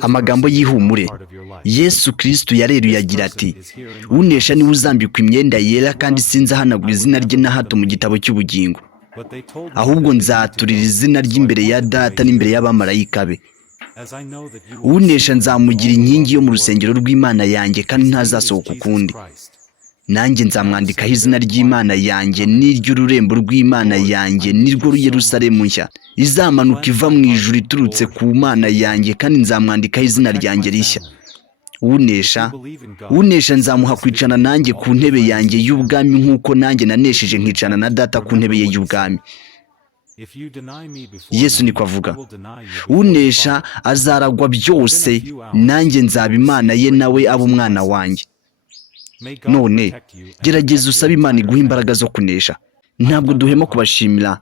Amagambo y'ihumure. Yesu Kristo yareruye agira ati, unesha niwe uzambikwa imyenda yera kandi sinzahanagura izina rye na hato mu gitabo cy'ubugingo. Ahubwo nzaturira izina ry'imbere ya Data n'imbere y'abamarayika be. Unesha nzamugira inkingi yo mu rusengero rw'Imana yanjye kandi ntazasohoka ukundi. Nanjye nzamwandikaho izina ry'Imana yanjye n'iry'ururembo rw'Imana yanjye nirwo Yerusalemu nshya izamanuka iva mu ijuru iturutse ku Mana yanjye, kandi nzamwandikaho izina ryanjye rishya. Unesha nzamuha kwicarana nanjye ku ntebe yanjye y'ubwami nk'uko nanjye nanesheje nkicarana na Data ku ntebe ye y'ubwami. Yesu niko avuga. Unesha azaragwa byose, nanjye nzaba Imana ye nawe aba umwana wanjye. None gerageza usabe Imana iguha imbaraga zo kunesha. Ntabwo duhema kubashimira